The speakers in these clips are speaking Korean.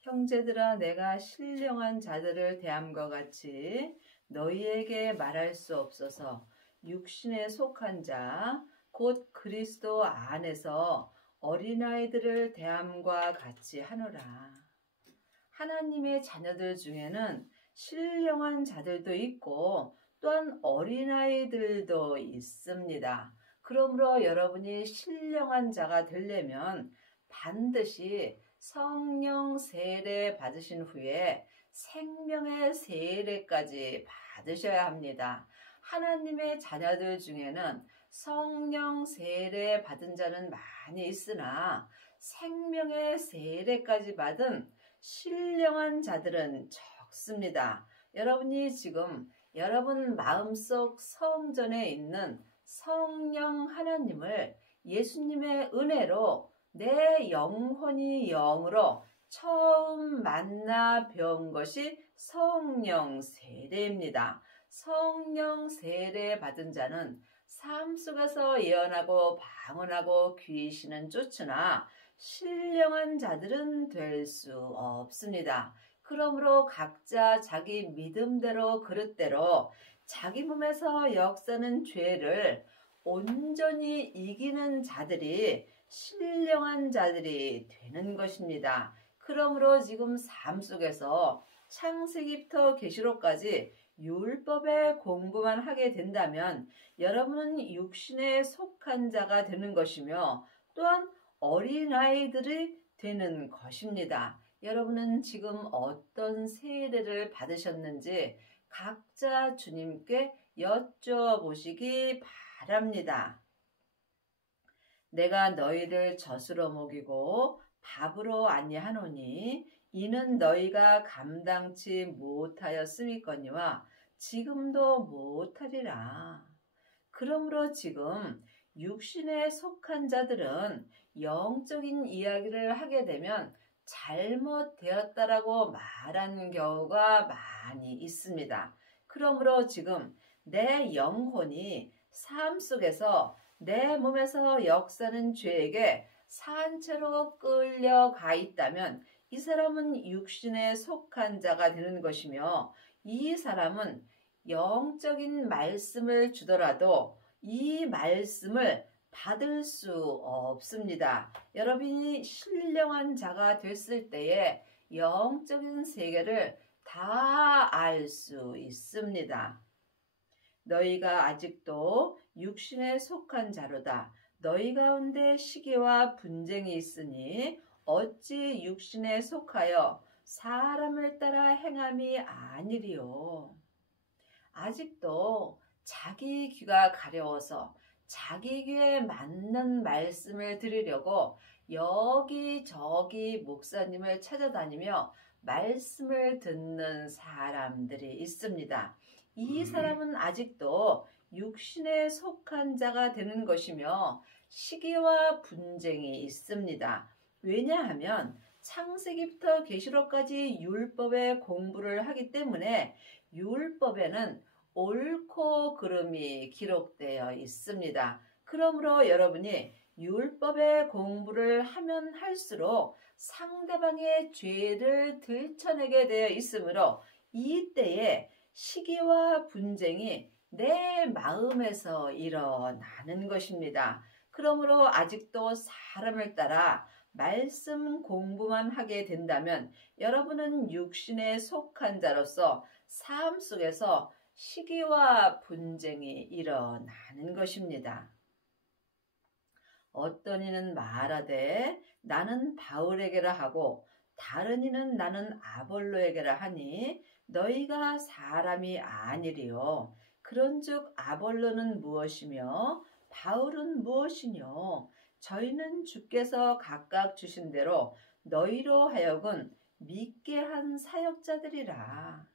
형제들아, 내가 신령한 자들을 대함과 같이 너희에게 말할 수 없어서 육신에 속한 자, 곧 그리스도 안에서 어린아이들을 대함과 같이 하노라. 하나님의 자녀들 중에는 신령한 자들도 있고 또한 어린아이들도 있습니다. 그러므로 여러분이 신령한 자가 되려면 반드시 성령 세례 받으신 후에 생명의 세례까지 받으셔야 합니다. 하나님의 자녀들 중에는 성령 세례 받은 자는 많이 있으나 생명의 세례까지 받은 신령한 자들은 적습니다. 여러분이 지금 여러분 마음속 성전에 있는 성령 하나님을 예수님의 은혜로 내 영혼이 영으로 처음 만나 배운 것이 성령 세례입니다. 성령 세례 받은 자는 삶 속에서 예언하고 방언하고 귀신은 쫓으나 신령한 자들은 될 수 없습니다. 그러므로 각자 자기 믿음대로 그릇대로 자기 몸에서 역사는 죄를 온전히 이기는 자들이 신령한 자들이 되는 것입니다. 그러므로 지금 삶 속에서 창세기부터 계시록까지 율법의 공부만 하게 된다면 여러분은 육신에 속한 자가 되는 것이며 또한 어린아이들이 되는 것입니다. 여러분은 지금 어떤 세례를 받으셨는지 각자 주님께 여쭤보시기 바랍니다. 내가 너희를 젖으로 먹이고 밥으로 안니하노니 이는 너희가 감당치 못하였음이거니와 지금도 못하리라. 그러므로 지금 육신에 속한 자들은 영적인 이야기를 하게 되면 잘못되었다라고 말하는 경우가 많이 있습니다. 그러므로 지금 내 영혼이 삶 속에서 내 몸에서 역사는 죄에게 산채로 끌려가 있다면 이 사람은 육신에 속한 자가 되는 것이며 이 사람은 영적인 말씀을 주더라도 이 말씀을 받을 수 없습니다. 여러분이 신령한 자가 됐을 때에 영적인 세계를 다 알 수 있습니다. 너희가 아직도 육신에 속한 자로다. 너희 가운데 시기와 분쟁이 있으니 어찌 육신에 속하여 사람을 따라 행함이 아니리요. 아직도 자기 귀가 가려워서 자기 귀에 맞는 말씀을 들으려고 여기저기 목사님을 찾아다니며 말씀을 듣는 사람들이 있습니다. 이 사람은 아직도 육신에 속한 자가 되는 것이며 시기와 분쟁이 있습니다. 왜냐하면 창세기부터 계시록까지 율법의 공부를 하기 때문에 율법에는 옳고 그름이 기록되어 있습니다. 그러므로 여러분이 율법의 공부를 하면 할수록 상대방의 죄를 들춰내게 되어 있으므로 이때에 시기와 분쟁이 내 마음에서 일어나는 것입니다. 그러므로 아직도 사람을 따라 말씀 공부만 하게 된다면 여러분은 육신에 속한 자로서 삶 속에서 시기와 분쟁이 일어나는 것입니다. 어떤 이는 말하되 나는 바울에게라 하고 다른 이는 나는 아볼로에게라 하니 너희가 사람이 아니리요. 그런즉 아볼로는 무엇이며 바울은 무엇이뇨? 저희는 주께서 각각 주신 대로 너희로 하여금 믿게 한 사역자들이라.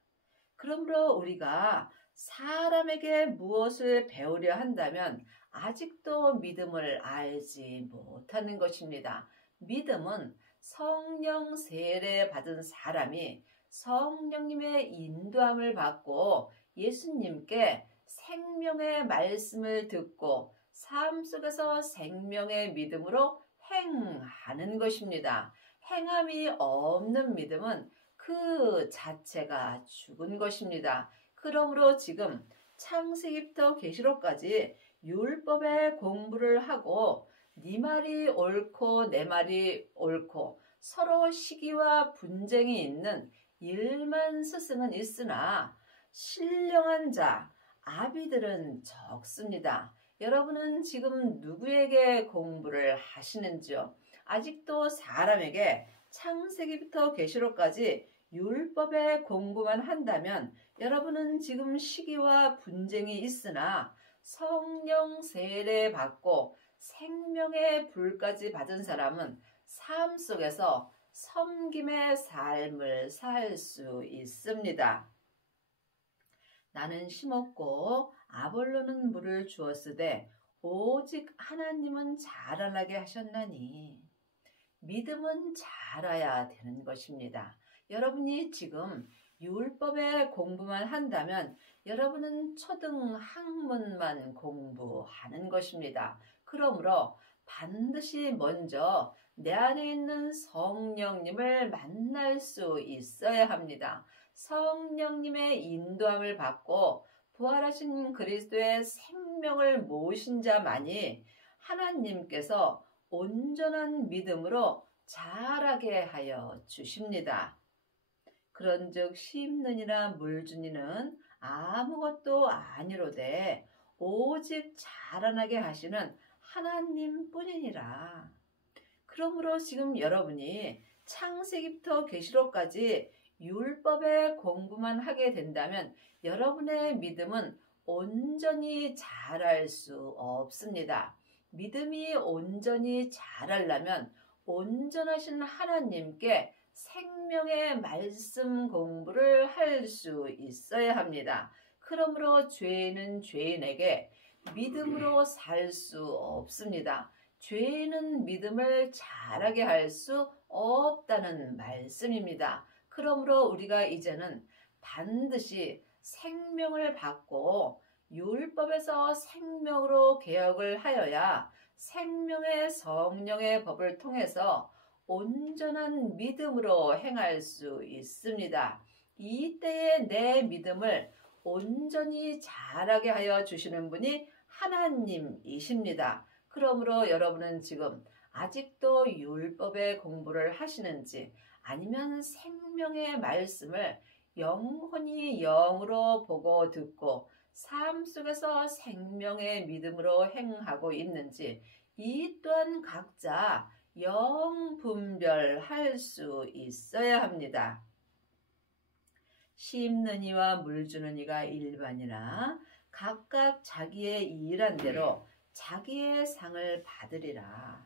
그러므로 우리가 사람에게 무엇을 배우려 한다면 아직도 믿음을 알지 못하는 것입니다. 믿음은 성령 세례 받은 사람이 성령님의 인도함을 받고 예수님께 생명의 말씀을 듣고 삶 속에서 생명의 믿음으로 행하는 것입니다. 행함이 없는 믿음은 그 자체가 죽은 것입니다. 그러므로 지금 창세기부터 계시록까지 율법의 공부를 하고 네 말이 옳고 내 말이 옳고 서로 시기와 분쟁이 있는 일만 스승은 있으나 신령한 자, 아비들은 적습니다. 여러분은 지금 누구에게 공부를 하시는지요? 아직도 사람에게 창세기부터 계시록까지 율법의 공부만 한다면 여러분은 지금 시기와 분쟁이 있으나 성령 세례 받고 생명의 불까지 받은 사람은 삶 속에서 섬김의 삶을 살 수 있습니다. 나는 심었고 아볼로는 물을 주었으되 오직 하나님은 자라나게 하셨나니. 믿음은 자라야 되는 것입니다. 여러분이 지금 율법의 공부만 한다면 여러분은 초등 학문만 공부하는 것입니다. 그러므로 반드시 먼저 내 안에 있는 성령님을 만날 수 있어야 합니다. 성령님의 인도함을 받고 부활하신 그리스도의 생명을 모신 자만이 하나님께서 온전한 믿음으로 자라게 하여 주십니다. 그런즉 심는이나 물주니는 아무것도 아니로되 오직 자라나게 하시는 하나님뿐이니라. 그러므로 지금 여러분이 창세기부터 계시록까지 율법의 공부만 하게 된다면 여러분의 믿음은 온전히 자랄 수 없습니다. 믿음이 온전히 자라려면 온전하신 하나님께 생명의 말씀 공부를 할 수 있어야 합니다. 그러므로 죄인은 죄인에게 믿음으로 살 수 없습니다. 죄인은 믿음을 자라게 할 수 없다는 말씀입니다. 그러므로 우리가 이제는 반드시 생명을 받고 율법에서 생명으로 개혁을 하여야 생명의 성령의 법을 통해서 온전한 믿음으로 행할 수 있습니다. 이때에 내 믿음을 온전히 자라게 하여 주시는 분이 하나님이십니다. 그러므로 여러분은 지금 아직도 율법의 공부를 하시는지 아니면 생명의 말씀을 영혼이 영으로 보고 듣고 삶 속에서 생명의 믿음으로 행하고 있는지 이 또한 각자 영 분별할 수 있어야 합니다. 심는 이와 물 주는 이가 일반이라 각각 자기의 일한 대로 자기의 상을 받으리라.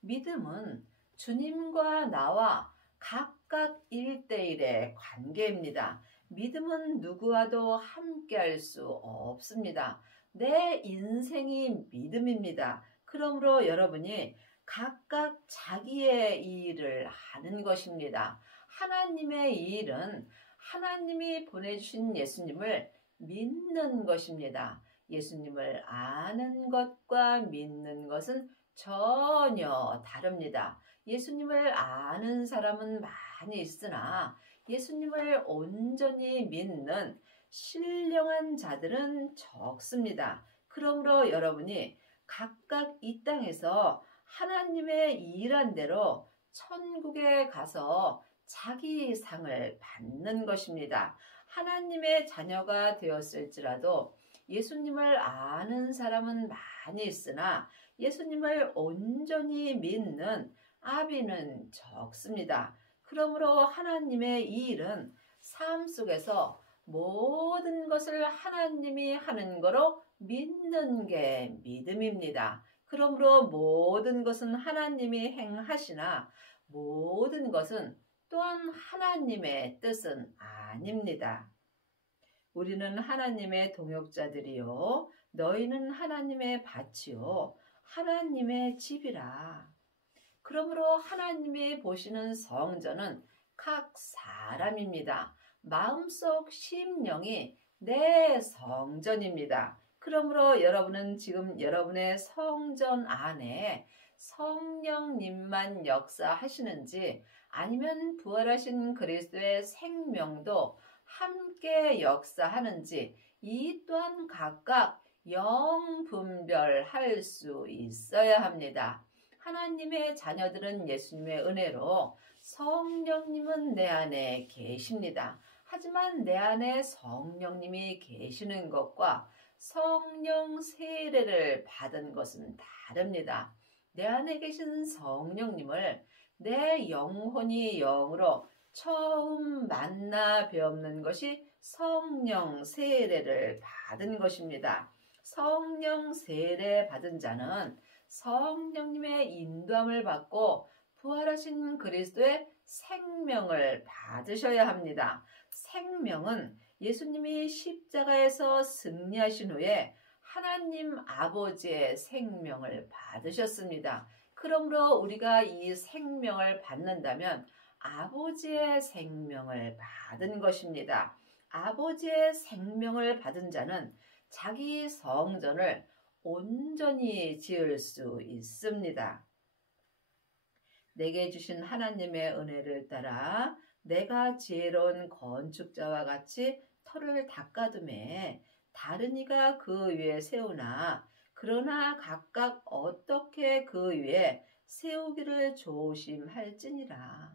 믿음은 주님과 나와 각각 1대1의 관계입니다. 믿음은 누구와도 함께할 수 없습니다. 내 인생이 믿음입니다. 그러므로 여러분이 각각 자기의 일을 하는 것입니다. 하나님의 일은 하나님이 보내주신 예수님을 믿는 것입니다. 예수님을 아는 것과 믿는 것은 전혀 다릅니다. 예수님을 아는 사람은 많이 있으나 예수님을 온전히 믿는 신령한 자들은 적습니다. 그러므로 여러분이 각각 이 땅에서 하나님의 일한 대로 천국에 가서 자기 상을 받는 것입니다. 하나님의 자녀가 되었을지라도 예수님을 아는 사람은 많이 있으나 예수님을 온전히 믿는 아비는 적습니다. 그러므로 하나님의 이 일은 삶 속에서 모든 것을 하나님이 하는 거로 믿는 게 믿음입니다. 그러므로 모든 것은 하나님이 행하시나 모든 것은 또한 하나님의 뜻은 아닙니다. 우리는 하나님의 동역자들이요 너희는 하나님의 밭이요 하나님의 집이라. 그러므로 하나님이 보시는 성전은 각 사람입니다. 마음속 심령이 내 성전입니다. 그러므로 여러분은 지금 여러분의 성전 안에 성령님만 역사하시는지 아니면 부활하신 그리스도의 생명도 함께 역사하는지 이 또한 각각 영분별할 수 있어야 합니다. 하나님의 자녀들은 예수님의 은혜로 성령님은 내 안에 계십니다. 하지만 내 안에 성령님이 계시는 것과 성령 세례를 받은 것은 다릅니다. 내 안에 계신 성령님을 내 영혼이 영으로 처음 만나 뵈옵는 것이 성령 세례를 받은 것입니다. 성령 세례 받은 자는 성령님의 인도함을 받고 부활하신 그리스도의 생명을 받으셔야 합니다. 생명은 예수님이 십자가에서 승리하신 후에 하나님 아버지의 생명을 받으셨습니다. 그러므로 우리가 이 생명을 받는다면 아버지의 생명을 받은 것입니다. 아버지의 생명을 받은 자는 자기 성전을 온전히 지을 수 있습니다. 내게 주신 하나님의 은혜를 따라 내가 지혜로운 건축자와 같이 터를 닦아둠에 다른 이가 그 위에 세우나 그러나 각각 어떻게 그 위에 세우기를 조심할지니라.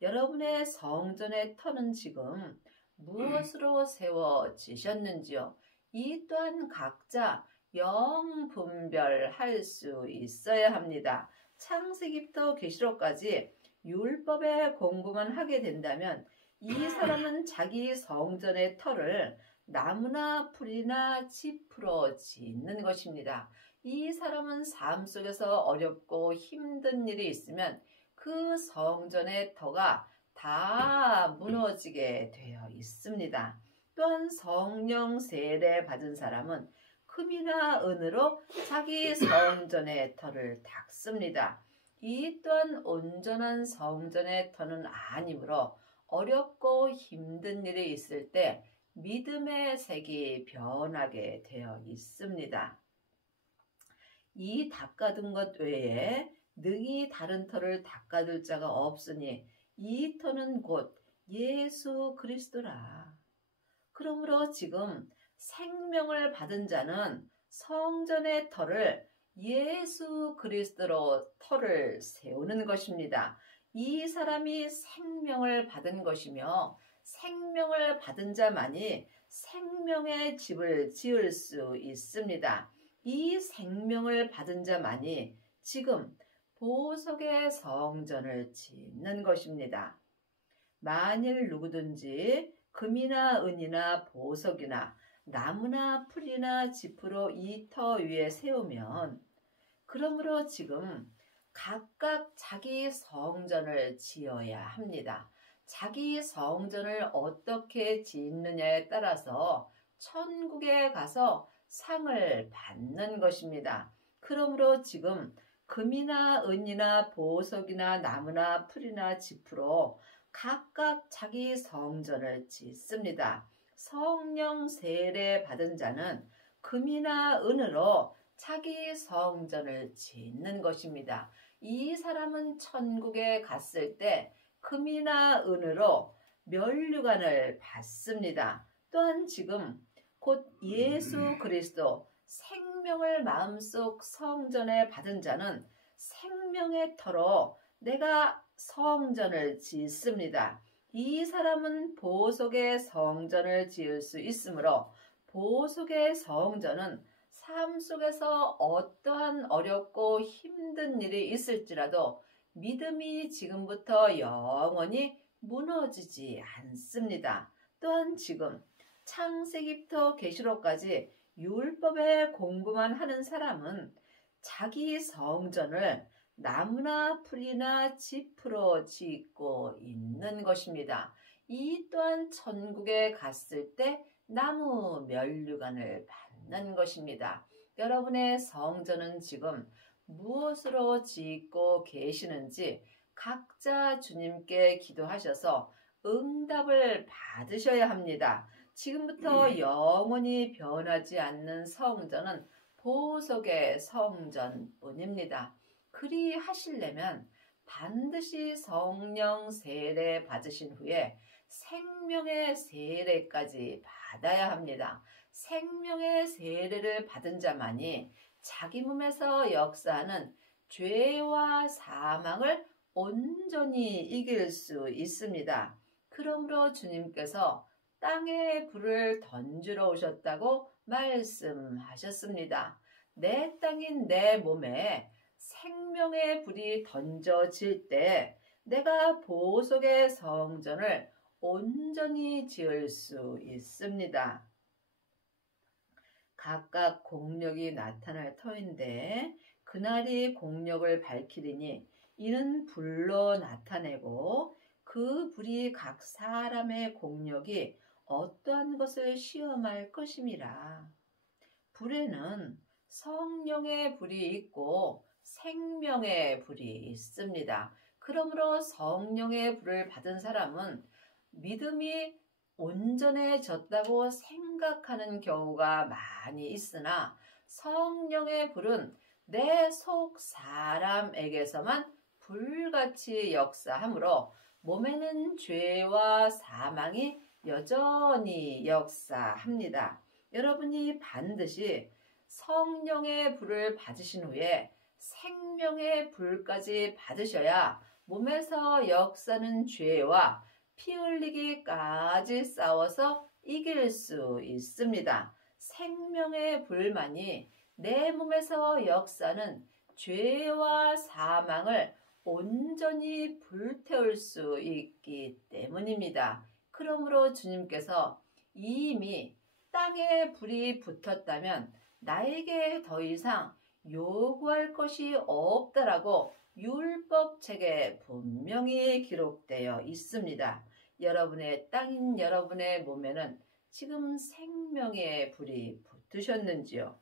여러분의 성전의 터는 지금 무엇으로 세워지셨는지요? 이 또한 각자 영분별할 수 있어야 합니다. 창세기부터 계시록까지 율법의 공부만 하게 된다면 이 사람은 자기 성전의 터를 나무나 풀이나 짚으로 짓는 것입니다. 이 사람은 삶 속에서 어렵고 힘든 일이 있으면 그 성전의 터가 다 무너지게 되어 있습니다. 또한 성령 세례 받은 사람은 금이나 은으로 자기 성전의 터를 닦습니다. 이 또한 온전한 성전의 터는 아니므로 어렵고 힘든 일이 있을 때 믿음의 색이 변하게 되어 있습니다. 이 닦아둔 것 외에 능히 다른 터를 닦아둘 자가 없으니 이 터는 곧 예수 그리스도라. 그러므로 지금 생명을 받은 자는 성전의 터를 예수 그리스도로 터를 세우는 것입니다. 이 사람이 생명을 받은 것이며 생명을 받은 자만이 생명의 집을 지을 수 있습니다. 이 생명을 받은 자만이 지금 보석의 성전을 짓는 것입니다. 만일 누구든지 금이나 은이나 보석이나 나무나 풀이나 짚으로 이 터 위에 세우면 그러므로 지금 각각 자기 성전을 지어야 합니다. 자기 성전을 어떻게 짓느냐에 따라서 천국에 가서 상을 받는 것입니다. 그러므로 지금 금이나 은이나 보석이나 나무나 풀이나 짚으로 각각 자기 성전을 짓습니다. 성령 세례 받은 자는 금이나 은으로 자기 성전을 짓는 것입니다. 이 사람은 천국에 갔을 때 금이나 은으로 면류관을 받습니다. 또한 지금 곧 예수 그리스도 생명을 마음속 성전에 받은 자는 생명의 터로 내가 성전을 짓습니다. 이 사람은 보석의 성전을 지을 수 있으므로 보석의 성전은 삶 속에서 어떠한 어렵고 힘든 일이 있을지라도 믿음이 지금부터 영원히 무너지지 않습니다. 또한 지금 창세기부터 계시록까지 율법의 공부만 하는 사람은 자기 성전을 나무나 풀이나 짚으로 짓고 있는 것입니다. 이 또한 천국에 갔을 때 나무 면류관을 받는 것입니다. 여러분의 성전은 지금 무엇으로 짓고 계시는지 각자 주님께 기도하셔서 응답을 받으셔야 합니다. 지금부터 영원히 변하지 않는 성전은 보석의 성전뿐입니다. 그리 하시려면 반드시 성령 세례 받으신 후에 생명의 세례까지 받아야 합니다. 생명의 세례를 받은 자만이 자기 몸에서 역사하는 죄와 사망을 온전히 이길 수 있습니다. 그러므로 주님께서 땅에 불을 던지러 오셨다고 말씀하셨습니다. 내 땅인 내 몸에 생명의 불이 던져질 때 내가 보석의 성전을 온전히 지을 수 있습니다. 각각 공력이 나타날 터인데 그날이 공력을 밝히리니 이는 불로 나타내고 그 불이 각 사람의 공력이 어떠한 것을 시험할 것임이라. 불에는 성령의 불이 있고 생명의 불이 있습니다. 그러므로 성령의 불을 받은 사람은 믿음이 온전해졌다고 생각하는 경우가 많이 있으나 성령의 불은 내 속 사람에게서만 불같이 역사하므로 몸에는 죄와 사망이 여전히 역사합니다. 여러분이 반드시 성령의 불을 받으신 후에 생명의 불까지 받으셔야 몸에서 역사는 죄와 피 흘리기까지 싸워서 이길 수 있습니다. 생명의 불만이 내 몸에서 역사는 죄와 사망을 온전히 불태울 수 있기 때문입니다. 그러므로 주님께서 이미 땅에 불이 붙었다면 나에게 더 이상 요구할 것이 없다라고 율법책에 분명히 기록되어 있습니다. 여러분의 땅인 여러분의 몸에는 지금 생명의 불이 붙으셨는지요?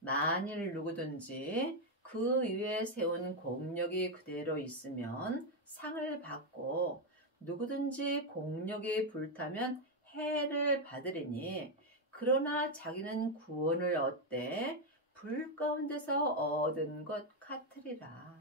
만일 누구든지 그 위에 세운 공력이 그대로 있으면 상을 받고 누구든지 공력이 불타면 해를 받으리니 그러나 자기는 구원을 얻되 불 가운데서 얻은 것 같으리라.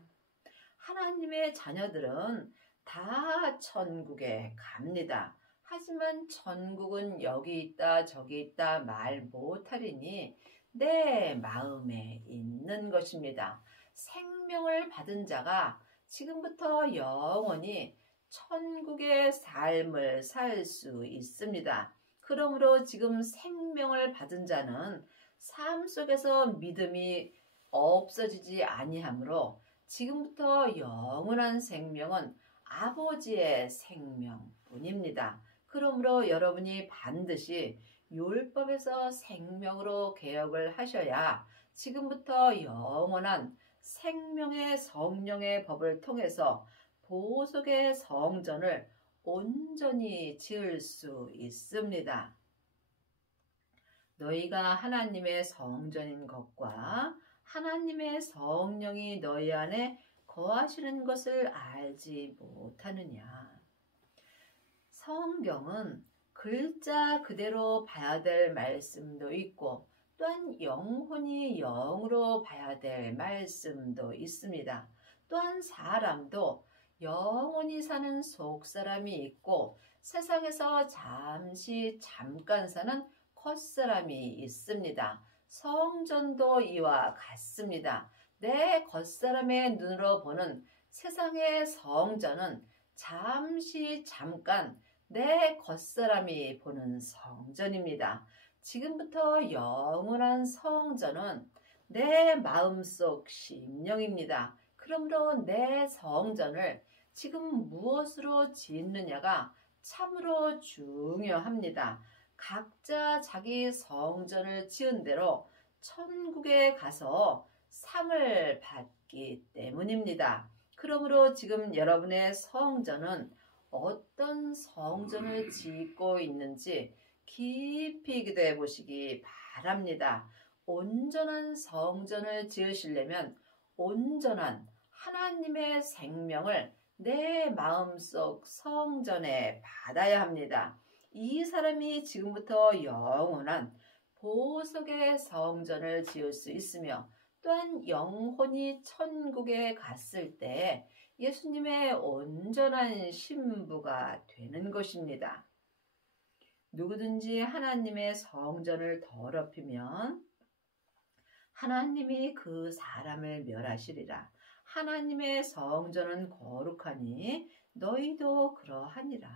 하나님의 자녀들은 다 천국에 갑니다. 하지만 천국은 여기 있다 저기 있다 말 못하리니 내 마음에 있는 것입니다. 생명을 받은 자가 지금부터 영원히 천국의 삶을 살 수 있습니다. 그러므로 지금 생명을 받은 자는 삶 속에서 믿음이 없어지지 아니하므로 지금부터 영원한 생명은 아버지의 생명뿐입니다. 그러므로 여러분이 반드시 율법에서 생명으로 개혁을 하셔야 지금부터 영원한 생명의 성령의 법을 통해서 보석의 성전을 온전히 지을 수 있습니다. 너희가 하나님의 성전인 것과 하나님의 성령이 너희 안에 거하시는 것을 알지 못하느냐. 성경은 글자 그대로 봐야 될 말씀도 있고 또한 영혼이 영으로 봐야 될 말씀도 있습니다. 또한 사람도 영원히 사는 속사람이 있고 세상에서 잠깐 사는 겉사람이 있습니다. 성전도 이와 같습니다. 내 겉사람의 눈으로 보는 세상의 성전은 잠깐 내 겉사람이 보는 성전입니다. 지금부터 영원한 성전은 내 마음속 심령입니다. 그러므로 내 성전을 지금 무엇으로 짓느냐가 참으로 중요합니다. 각자 자기 성전을 지은 대로 천국에 가서 상을 받기 때문입니다. 그러므로 지금 여러분의 성전은 어떤 성전을 짓고 있는지 깊이 기도해 보시기 바랍니다. 온전한 성전을 지으시려면 온전한 하나님의 생명을 내 마음속 성전에 받아야 합니다. 이 사람이 지금부터 영원한 보석의 성전을 지을 수 있으며 또한 영혼이 천국에 갔을 때 예수님의 온전한 신부가 되는 것입니다. 누구든지 하나님의 성전을 더럽히면 하나님이 그 사람을 멸하시리라. 하나님의 성전은 거룩하니 너희도 그러하니라.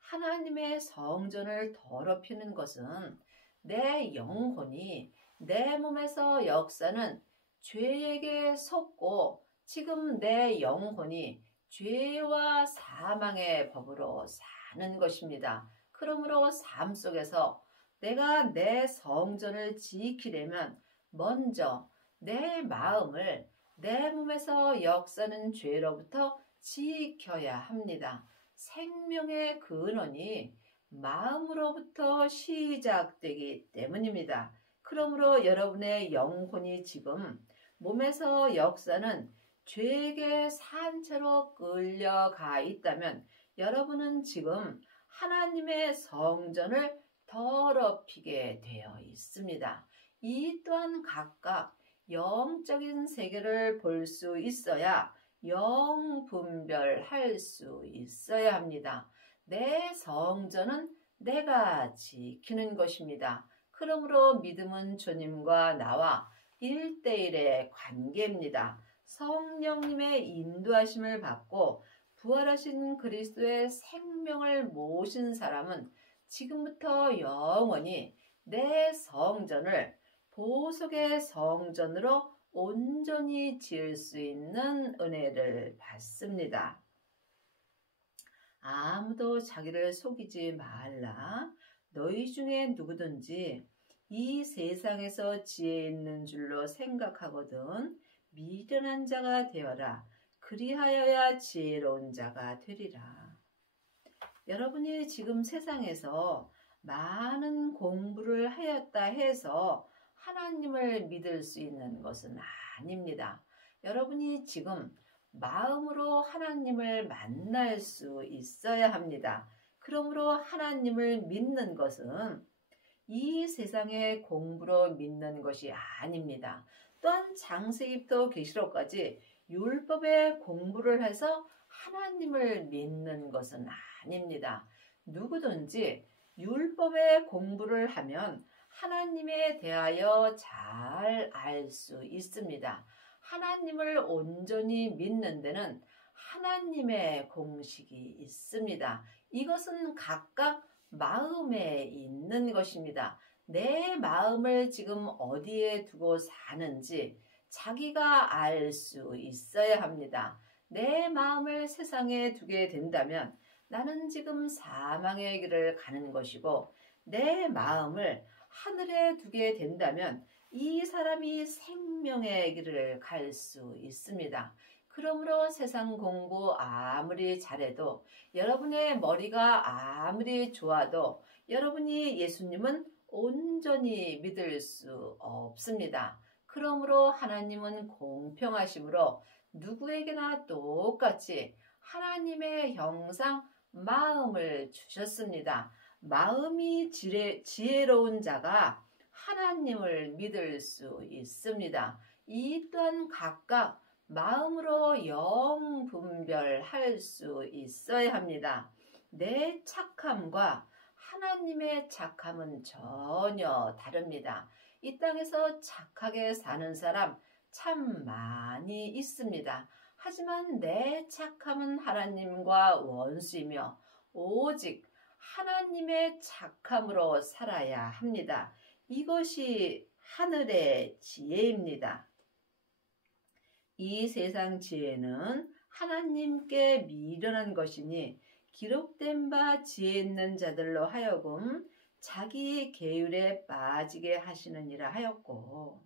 하나님의 성전을 더럽히는 것은 내 영혼이 내 몸에서 역사는 죄에게 속고 지금 내 영혼이 죄와 사망의 법으로 사는 것입니다. 그러므로 삶 속에서 내가 내 성전을 지키려면 먼저 내 마음을 내 몸에서 역사는 죄로부터 지켜야 합니다. 생명의 근원이 마음으로부터 시작되기 때문입니다. 그러므로 여러분의 영혼이 지금 몸에서 역사는 죄에게 산채로 끌려가 있다면 여러분은 지금 하나님의 성전을 더럽히게 되어 있습니다. 이 또한 각각 영적인 세계를 볼 수 있어야 영분별할 수 있어야 합니다. 내 성전은 내가 지키는 것입니다. 그러므로 믿음은 주님과 나와 1:1의 관계입니다. 성령님의 인도하심을 받고 부활하신 그리스도의 생명을 모신 사람은 지금부터 영원히 내 성전을 보석의 성전으로 온전히 지을 수 있는 은혜를 받습니다. 아무도 자기를 속이지 말라. 너희 중에 누구든지 이 세상에서 지혜 있는 줄로 생각하거든 미련한 자가 되어라. 그리하여야 지혜로운 자가 되리라. 여러분이 지금 세상에서 많은 공부를 하였다 해서 하나님을 믿을 수 있는 것은 아닙니다. 여러분이 지금 마음으로 하나님을 만날 수 있어야 합니다. 그러므로 하나님을 믿는 것은 이 세상의 공부로 믿는 것이 아닙니다. 또한 창세기부터 계시록까지 율법의 공부를 해서 하나님을 믿는 것은 아닙니다. 누구든지 율법의 공부를 하면 하나님에 대하여 잘 알 수 있습니다. 하나님을 온전히 믿는 데는 하나님의 공식이 있습니다. 이것은 각각 마음에 있는 것입니다. 내 마음을 지금 어디에 두고 사는지 자기가 알 수 있어야 합니다. 내 마음을 세상에 두게 된다면 나는 지금 사망의 길을 가는 것이고 내 마음을 하늘에 두게 된다면 이 사람이 생명의 길을 갈 수 있습니다. 그러므로 세상 공부 아무리 잘해도 여러분의 머리가 아무리 좋아도 여러분이 예수님은 온전히 믿을 수 없습니다. 그러므로 하나님은 공평하심으로 누구에게나 똑같이 하나님의 형상 마음을 주셨습니다. 마음이 지혜로운 자가 하나님을 믿을 수 있습니다. 이 또한 각각 마음으로 영분별할 수 있어야 합니다. 내 착함과 하나님의 착함은 전혀 다릅니다. 이 땅에서 착하게 사는 사람 참 많이 있습니다. 하지만 내 착함은 하나님과 원수이며 오직 하나님의 착함으로 살아야 합니다. 이것이 하늘의 지혜입니다. 이 세상 지혜는 하나님께 미련한 것이니 기록된 바 지혜 있는 자들로 하여금 자기 계율에 빠지게 하시느니라 하였고,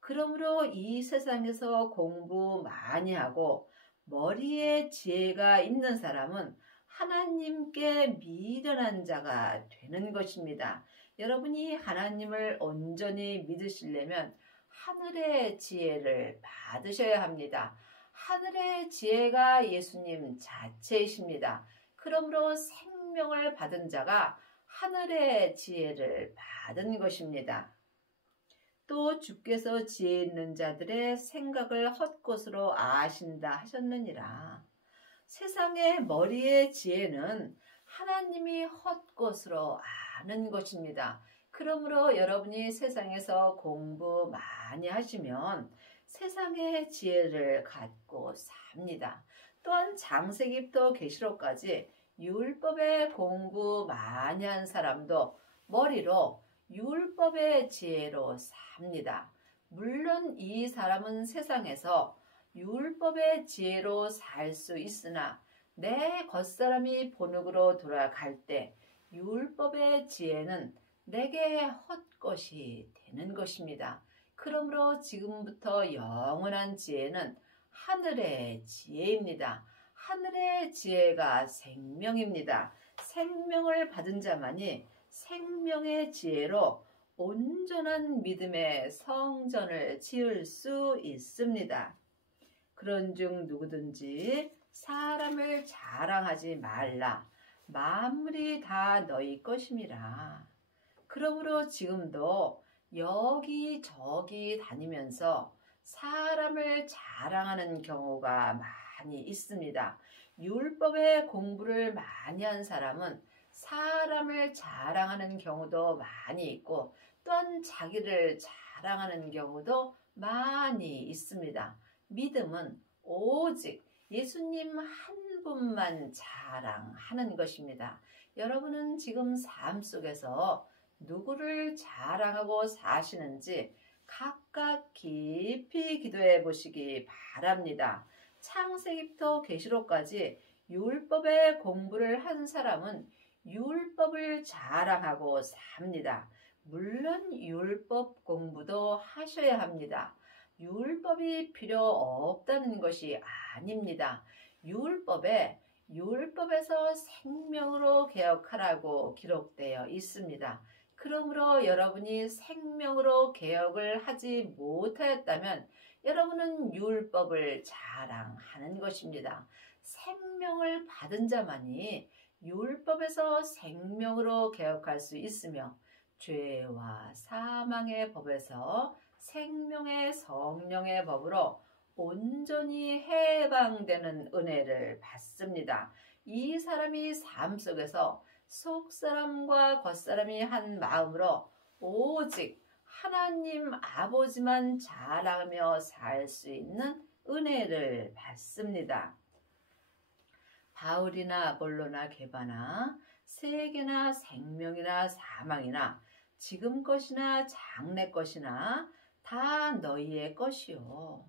그러므로 이 세상에서 공부 많이 하고 머리에 지혜가 있는 사람은 하나님께 미련한 자가 되는 것입니다. 여러분이 하나님을 온전히 믿으시려면 하늘의 지혜를 받으셔야 합니다. 하늘의 지혜가 예수님 자체이십니다. 그러므로 생명을 받은 자가 하늘의 지혜를 받은 것입니다. 또 주께서 지혜 있는 자들의 생각을 헛것으로 아신다 하셨느니라. 세상의 머리의 지혜는 하나님이 헛것으로 아는 것입니다. 그러므로 여러분이 세상에서 공부 많이 하시면 세상의 지혜를 갖고 삽니다. 또한 창세기부터 계시록까지 율법의 공부 많이 한 사람도 머리로 율법의 지혜로 삽니다. 물론 이 사람은 세상에서 율법의 지혜로 살 수 있으나 내 겉사람이 본흙으로 돌아갈 때 율법의 지혜는 내게 헛것이 되는 것입니다. 그러므로 지금부터 영원한 지혜는 하늘의 지혜입니다. 하늘의 지혜가 생명입니다. 생명을 받은 자만이 생명의 지혜로 온전한 믿음의 성전을 지을 수 있습니다. 그런즉 누구든지 사람을 자랑하지 말라. 만물이 다 너희 것임이라. 그러므로 지금도 여기저기 다니면서 사람을 자랑하는 경우가 많이 있습니다. 율법의 공부를 많이 한 사람은 사람을 자랑하는 경우도 많이 있고 또한 자기를 자랑하는 경우도 많이 있습니다. 믿음은 오직 예수님 한 분만 자랑하는 것입니다. 여러분은 지금 삶 속에서 누구를 자랑하고 사시는지 각각 깊이 기도해 보시기 바랍니다. 창세기부터 계시록까지 율법의 공부를 한 사람은 율법을 자랑하고 삽니다. 물론 율법 공부도 하셔야 합니다. 율법이 필요 없다는 것이 아닙니다. 율법에서 생명으로 개혁하라고 기록되어 있습니다. 그러므로 여러분이 생명으로 개혁을 하지 못하였다면 여러분은 율법을 자랑하는 것입니다. 생명을 받은 자만이 율법에서 생명으로 개혁할 수 있으며 죄와 사망의 법에서 생명의 성령의 법으로 온전히 해방되는 은혜를 받습니다. 이 사람이 삶 속에서 속사람과 겉사람이 한 마음으로 오직 하나님 아버지만 자랑하며 살 수 있는 은혜를 받습니다. 바울이나 아볼로나 게바나 세계나 생명이나 사망이나 지금 것이나 장래 것이나 다 너희의 것이요.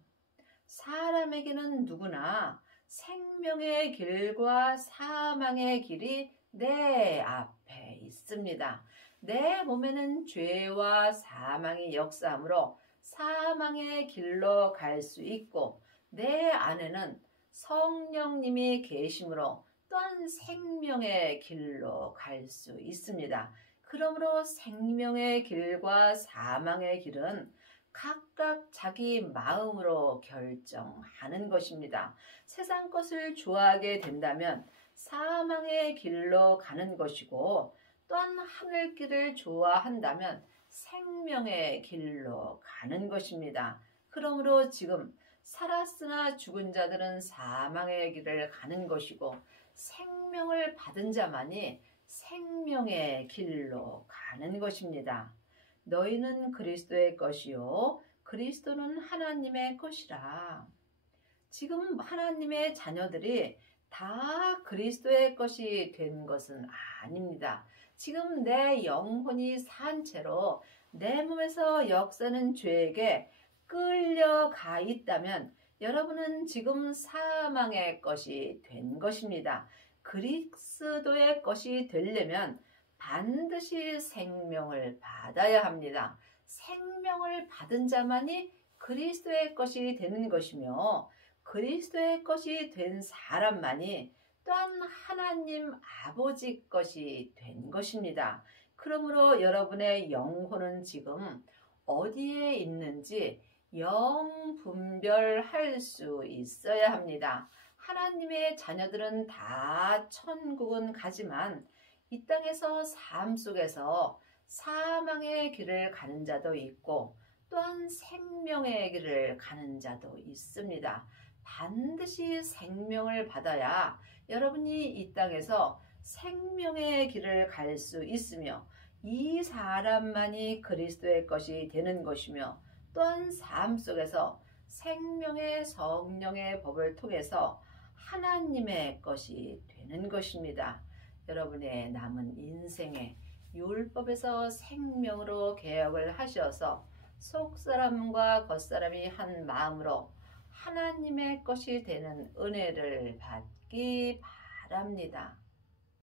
사람에게는 누구나 생명의 길과 사망의 길이 내 앞에 있습니다. 내 몸에는 죄와 사망이 역사하므로 사망의 길로 갈 수 있고 내 안에는 성령님이 계심으로 또한 생명의 길로 갈 수 있습니다. 그러므로 생명의 길과 사망의 길은 각각 자기 마음으로 결정하는 것입니다. 세상 것을 좋아하게 된다면 사망의 길로 가는 것이고 또한 하늘길을 좋아한다면 생명의 길로 가는 것입니다. 그러므로 지금 살았으나 죽은 자들은 사망의 길을 가는 것이고 생명을 받은 자만이 생명의 길로 가는 것입니다. 너희는 그리스도의 것이요 그리스도는 하나님의 것이라. 지금 하나님의 자녀들이 다 그리스도의 것이 된 것은 아닙니다. 지금 내 영혼이 산 채로 내 몸에서 역사는 죄에게 끌려가 있다면 여러분은 지금 사망의 것이 된 것입니다. 그리스도의 것이 되려면 반드시 생명을 받아야 합니다. 생명을 받은 자만이 그리스도의 것이 되는 것이며 그리스도의 것이 된 사람만이 또한 하나님 아버지 것이 된 것입니다. 그러므로 여러분의 영혼은 지금 어디에 있는지 영분별할 수 있어야 합니다. 하나님의 자녀들은 다 천국은 가지만 이 땅에서 삶 속에서 사망의 길을 가는 자도 있고 또한 생명의 길을 가는 자도 있습니다. 반드시 생명을 받아야 여러분이 이 땅에서 생명의 길을 갈 수 있으며 이 사람만이 그리스도의 것이 되는 것이며 또한 삶 속에서 생명의 성령의 법을 통해서 하나님의 것이 되는 것입니다. 여러분의 남은 인생에 율법에서 생명으로 개혁을 하셔서 속사람과 겉사람이 한 마음으로 하나님의 것이 되는 은혜를 받기 바랍니다.